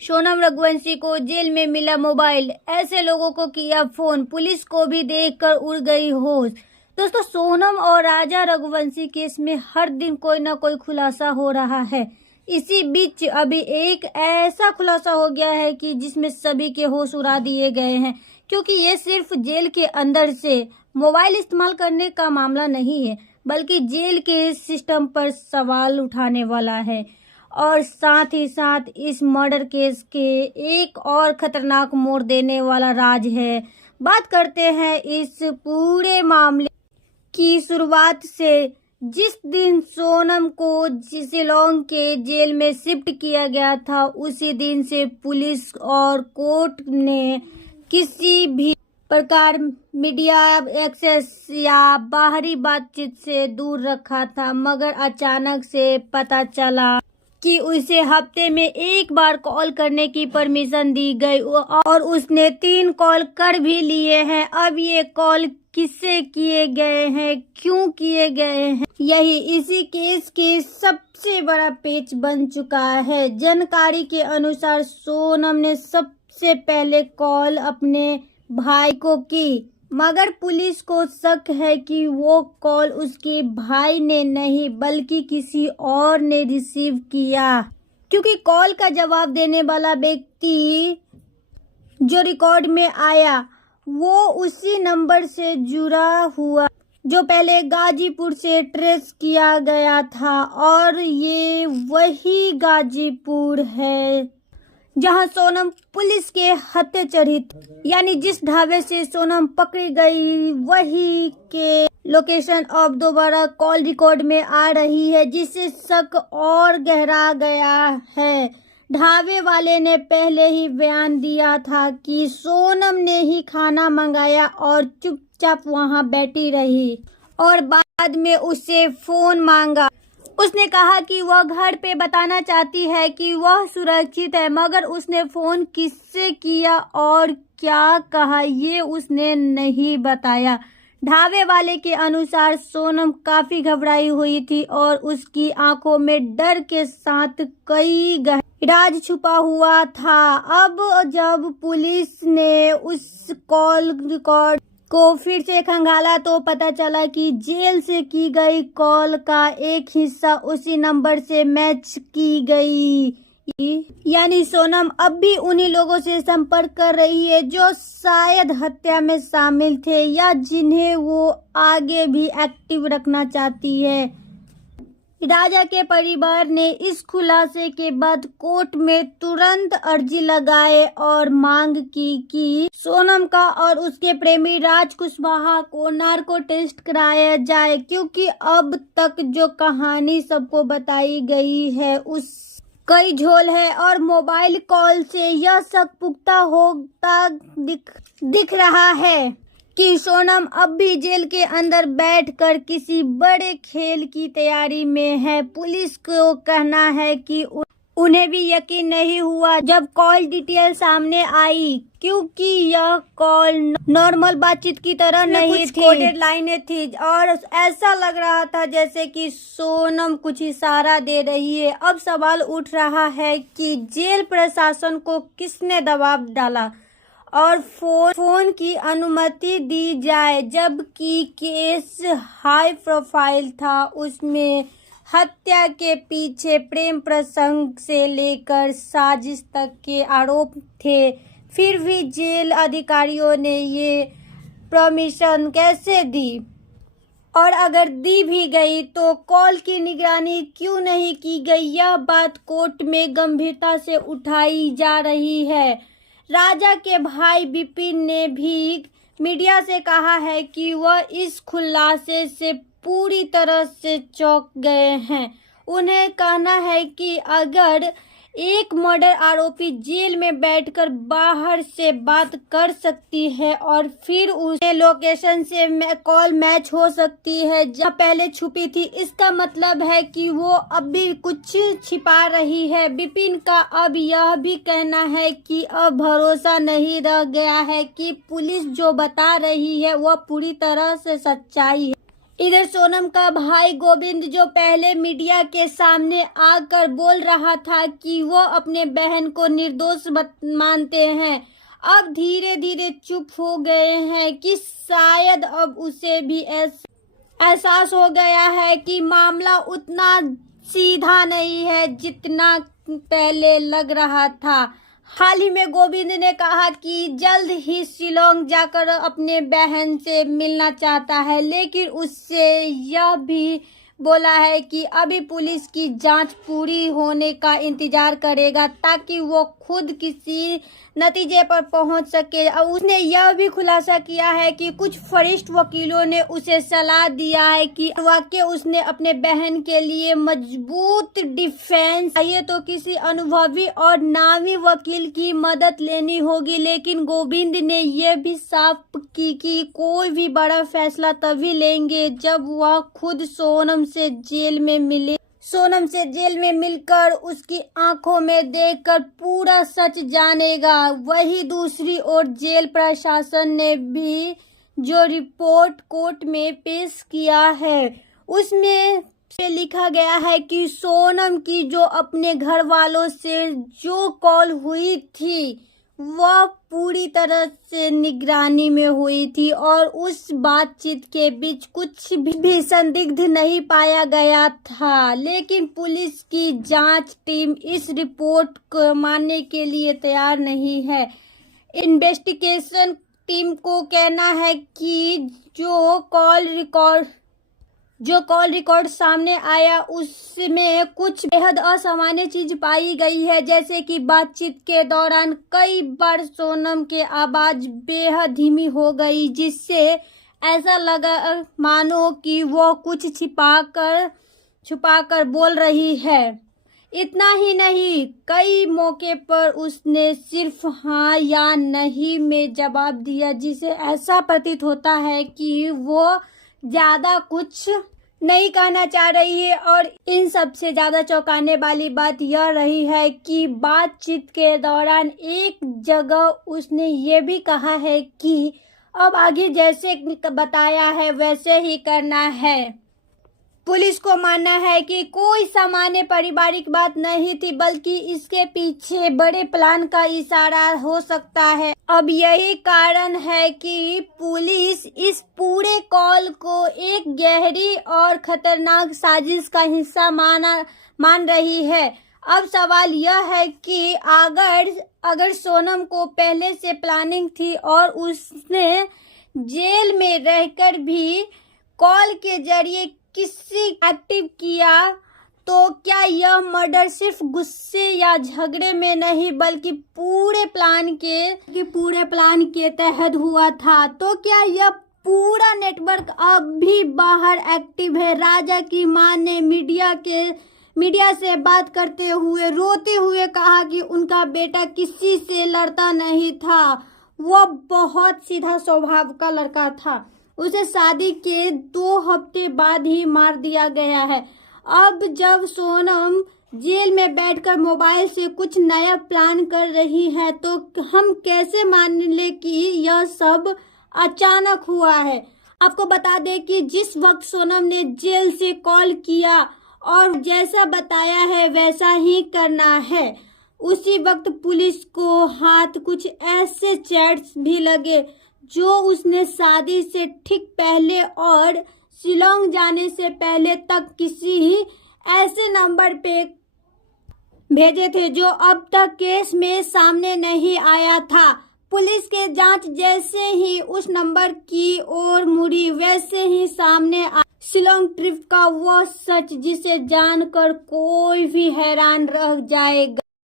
सोनम रघुवंशी को जेल में मिला मोबाइल, ऐसे लोगों को किया फोन, पुलिस को भी देखकर उड़ गई होश। दोस्तों, सोनम और राजा रघुवंशी केस में हर दिन कोई ना कोई खुलासा हो रहा है। इसी बीच अभी एक ऐसा खुलासा हो गया है कि जिसमें सभी के होश उड़ा दिए गए हैं, क्योंकि ये सिर्फ जेल के अंदर से मोबाइल इस्तेमाल करने का मामला नहीं है, बल्कि जेल के सिस्टम पर सवाल उठाने वाला है। और साथ ही साथ इस मर्डर केस के एक और खतरनाक मोड़ देने वाला राज है। बात करते हैं इस पूरे मामले की शुरुआत से। जिस दिन सोनम को शिलोंग के जेल में शिफ्ट किया गया था, उसी दिन से पुलिस और कोर्ट ने किसी भी प्रकार मीडिया एक्सेस या बाहरी बातचीत से दूर रखा था। मगर अचानक से पता चला कि उसे हफ्ते में एक बार कॉल करने की परमिशन दी गई और उसने 3 कॉल कर भी लिए हैं। अब ये कॉल किससे किए गए हैं, क्यों किए गए हैं, यही इसी केस के सबसे बड़ा पेच बन चुका है। जानकारी के अनुसार सोनम ने सबसे पहले कॉल अपने भाई को की, मगर पुलिस को शक है कि वो कॉल उसके भाई ने नहीं बल्कि किसी और ने रिसीव किया, क्योंकि कॉल का जवाब देने वाला व्यक्ति जो रिकॉर्ड में आया वो उसी नंबर से जुड़ा हुआ जो पहले गाजीपुर से ट्रेस किया गया था। और ये वही गाजीपुर है जहां सोनम पुलिस के हत्थे चढ़ी, यानी जिस ढाबे से सोनम पकड़ी गई वही के लोकेशन अब दोबारा कॉल रिकॉर्ड में आ रही है, जिससे शक और गहरा गया है। ढाबे वाले ने पहले ही बयान दिया था कि सोनम ने ही खाना मंगाया और चुपचाप वहां बैठी रही और बाद में उससे फोन मांगा। उसने कहा कि वह घर पे बताना चाहती है कि वह सुरक्षित है, मगर उसने फोन किससे किया और क्या कहा ये उसने नहीं बताया। ढाबे वाले के अनुसार सोनम काफी घबराई हुई थी और उसकी आंखों में डर के साथ कई राज छुपा हुआ था। अब जब पुलिस ने उस कॉल रिकॉर्ड को फिर से खंगाला तो पता चला कि जेल से की गई कॉल का एक हिस्सा उसी नंबर से मैच की गई, यानी सोनम अब भी उन्हीं लोगों से संपर्क कर रही है जो शायद हत्या में शामिल थे या जिन्हें वो आगे भी एक्टिव रखना चाहती है। राजा के परिवार ने इस खुलासे के बाद कोर्ट में तुरंत अर्जी लगाए और मांग की कि सोनम का और उसके प्रेमी राज कुशवाहा को नार्को टेस्ट कराया जाए, क्योंकि अब तक जो कहानी सबको बताई गई है उस कई झोल है और मोबाइल कॉल से यह शक पुख्ता होता दिख रहा है कि सोनम अब भी जेल के अंदर बैठकर किसी बड़े खेल की तैयारी में है। पुलिस को कहना है कि उन्हें भी यकीन नहीं हुआ जब कॉल डिटेल सामने आई, क्योंकि यह कॉल नॉर्मल बातचीत की तरह नहीं थी, कोडेड लाइनें थी और ऐसा लग रहा था जैसे कि सोनम कुछ इशारा दे रही है। अब सवाल उठ रहा है कि जेल प्रशासन को किसने दबाव डाला और फोन की अनुमति दी जाए, जबकि केस हाई प्रोफाइल था। उसमें हत्या के पीछे प्रेम प्रसंग से लेकर साजिश तक के आरोप थे। फिर भी जेल अधिकारियों ने ये परमिशन कैसे दी, और अगर दी भी गई तो कॉल की निगरानी क्यों नहीं की गई, यह बात कोर्ट में गंभीरता से उठाई जा रही है। राजा के भाई विपिन ने भी मीडिया से कहा है कि वह इस खुलासे से पूरी तरह से चौंक गए हैं। उन्हें कहना है कि अगर एक मर्डर आरोपी जेल में बैठकर बाहर से बात कर सकती है और फिर उसे लोकेशन से कॉल मैच हो सकती है जब पहले छुपी थी, इसका मतलब है कि वो अब भी कुछ छिपा रही है। विपिन का अब यह भी कहना है कि अब भरोसा नहीं रह गया है कि पुलिस जो बता रही है वह पूरी तरह से सच्चाई है। इधर सोनम का भाई गोविंद जो पहले मीडिया के सामने आकर बोल रहा था कि वो अपने बहन को निर्दोष मानते हैं, अब धीरे धीरे चुप हो गए हैं कि शायद अब उसे भी एहसास हो गया है कि मामला उतना सीधा नहीं है जितना पहले लग रहा था। हाल ही में गोविंद ने कहा कि जल्द ही शिलोंग जाकर अपने बहन से मिलना चाहता है, लेकिन उससे यह भी बोला है कि अभी पुलिस की जांच पूरी होने का इंतजार करेगा ताकि वो खुद किसी नतीजे पर पहुंच सके। और उसने यह भी खुलासा किया है कि कुछ वरिष्ठ वकीलों ने उसे सलाह दिया है कि वाकई उसने अपने बहन के लिए मजबूत डिफेंस चाहिए तो किसी अनुभवी और नामी वकील की मदद लेनी होगी। लेकिन गोविंद ने यह भी साफ की कि कोई भी बड़ा फैसला तभी लेंगे जब वह खुद सोनम से जेल में मिलकर उसकी आंखों में देखकर पूरा सच जानेगा। वही दूसरी ओर जेल प्रशासन ने भी जो रिपोर्ट कोर्ट में पेश किया है उसमें लिखा गया है कि सोनम की जो अपने घर वालों से जो कॉल हुई थी वह पूरी तरह से निगरानी में हुई थी और उस बातचीत के बीच कुछ भी संदिग्ध नहीं पाया गया था। लेकिन पुलिस की जांच टीम इस रिपोर्ट को मानने के लिए तैयार नहीं है। इन्वेस्टिगेशन टीम को कहना है कि जो कॉल रिकॉर्ड सामने आया उसमें कुछ बेहद असामान्य चीज पाई गई है, जैसे कि बातचीत के दौरान कई बार सोनम के आवाज बेहद धीमी हो गई, जिससे ऐसा लगा मानो कि वो कुछ छुपाकर बोल रही है। इतना ही नहीं, कई मौके पर उसने सिर्फ हाँ या नहीं में जवाब दिया, जिसे ऐसा प्रतीत होता है कि वो ज्यादा कुछ नहीं कहना चाह रही है। और इन सबसे ज्यादा चौंकाने वाली बात यह रही है कि बातचीत के दौरान एक जगह उसने ये भी कहा है कि अब आगे जैसे बताया है वैसे ही करना है। पुलिस को मानना है कि कोई सामान्य पारिवारिक बात नहीं थी, बल्कि इसके पीछे बड़े प्लान का इशारा हो सकता है। अब यही कारण है कि पुलिस इस पूरे कॉल को एक गहरी और खतरनाक साजिश का हिस्सा मान रही है। अब सवाल यह है कि अगर सोनम को पहले से प्लानिंग थी और उसने जेल में रहकर भी कॉल के जरिए किसी एक्टिव किया, तो क्या यह मर्डर सिर्फ गुस्से या झगड़े में नहीं बल्कि पूरे प्लान के तहत हुआ था? तो क्या यह पूरा नेटवर्क अब भी बाहर एक्टिव है? राजा की मां ने मीडिया से बात करते हुए रोते हुए कहा कि उनका बेटा किसी से लड़ता नहीं था, वो बहुत सीधा स्वभाव का लड़का था। उसे शादी के 2 हफ्ते बाद ही मार दिया गया है। अब जब सोनम जेल में बैठकर मोबाइल से कुछ नया प्लान कर रही है, तो हम कैसे मान ले कि यह सब अचानक हुआ है? आपको बता दें कि जिस वक्त सोनम ने जेल से कॉल किया और जैसा बताया है वैसा ही करना है, उसी वक्त पुलिस को हाथ कुछ ऐसे चैट्स भी लगे जो उसने शादी से ठीक पहले और शिलोंग जाने से पहले तक किसी ऐसे नंबर पे भेजे थे जो अब तक केस में सामने नहीं आया था। पुलिस के जांच जैसे ही उस नंबर की ओर मुड़ी वैसे ही सामने आया शिलोंग ट्रिप का वो सच जिसे जानकर कोई भी हैरान रह जाएगा।